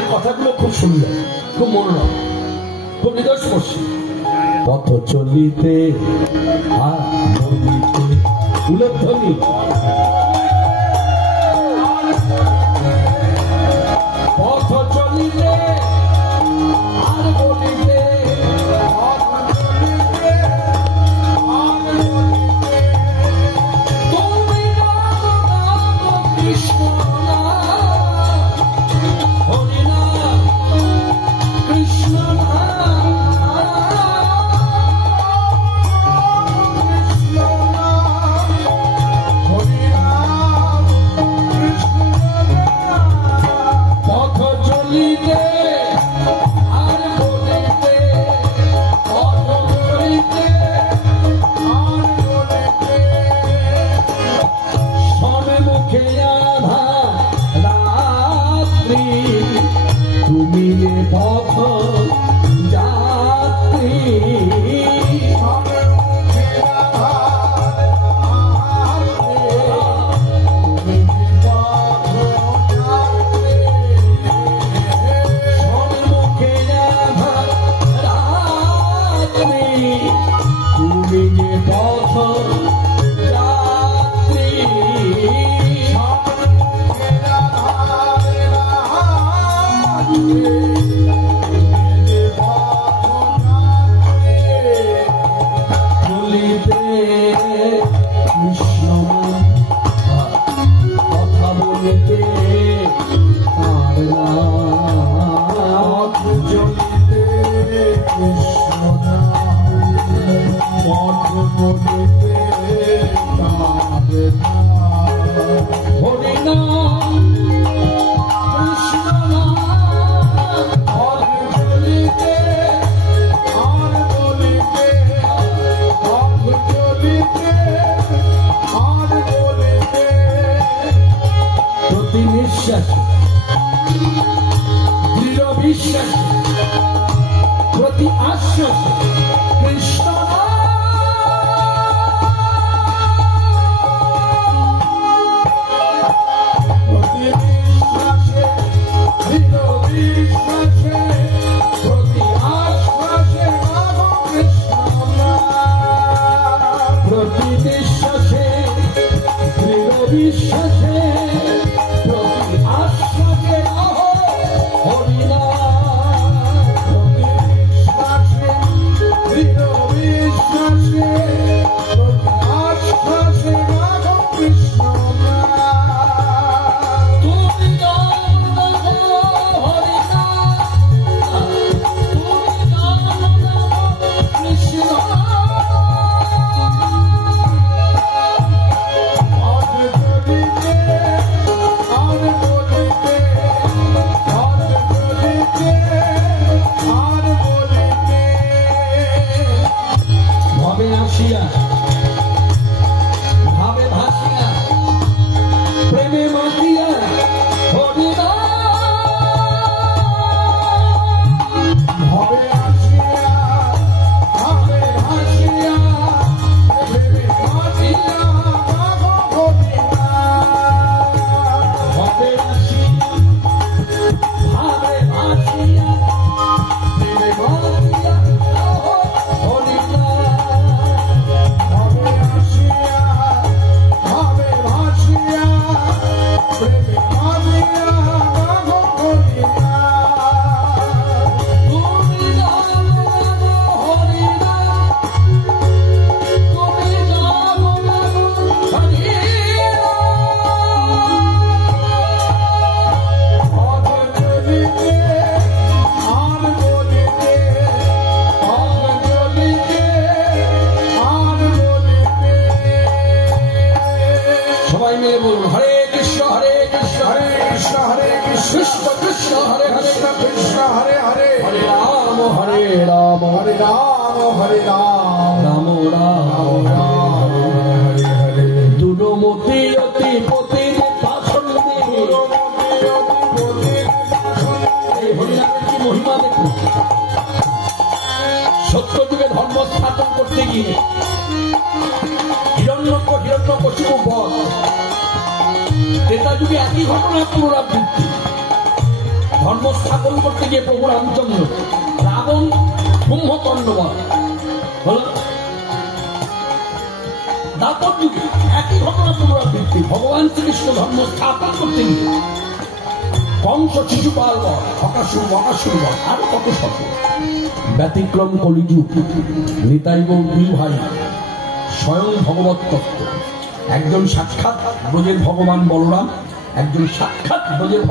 আজকের কথাগুলো খুব সুন্দর, খুব মনোরম, খুব হৃদয়স্পর্শী। পথ চলিতে আর বলিতে উলধ্বনি, পথ চলিতে আর বলিতে তুমি কৃষ্ণ তুমি যে পথ যাত্রী, তুমি যে পথ দৃঢ় বিশ্বাস, প্রতি আশ্বাস কৃষ্ণ প্রতি বিশ্বাসে, দৃঢ় বিশ্বাসে, প্রতি আশ্বাসে কৃষ্ণ, প্রতি বিশ্বাসে, দৃঢ় বিশ্বাসে, ভাবে ভাসিয়া প্রেমে মাতিয়া হরিনা, ভাবে আসিয়া, ভাবে ভাসিয়া প্রেমে মাতিয়া হরিনা, ভাবে আসিয়া, ভাবে ভাসিয়া প্রেমে মাতিয়া হরিনা, হরে কৃষ্ণ হরে কৃষ্ণ হরে কৃষ্ণ হরে কৃষ্ণ কৃষ্ণ কৃষ্ণ হরে হরে কৃষ্ণ হরে হরে, হরে রাম হরে রাম, হরে রাম হরে রাম, রাম রাম হরে হরে, দুরমতি অতি পতি পাশন হরিনামের কি মহিমা দেখুন। সত্য যুগে ধর্ম স্থাপন করতে গিয়ে হিরণ্যকশিপু বধ, ত্রেতা যুগে একই ঘটনার পুনরাবৃত্তি। ধর্ম স্থাপন করতে গিয়ে প্রভু রামচন্দ্র রাবণ কুম্ভকর্ণ হলো দাপর যুগে একই ঘটনা পুনরাবৃত্তি। ভগবান শ্রীকৃষ্ণ ধর্ম স্থাপন করতে গিয়ে কংস শিশুপাল বকাসুর আরো কত শত ব্যতিক্রম কলিযুগ নিতাই গৌর দুই ভাই স্বয়ং ভগবত তত্ত্ব। একজন সাক্ষাৎ ব্রজের ভগবান বলরাম, একজন সাক্ষাৎ ব্রজের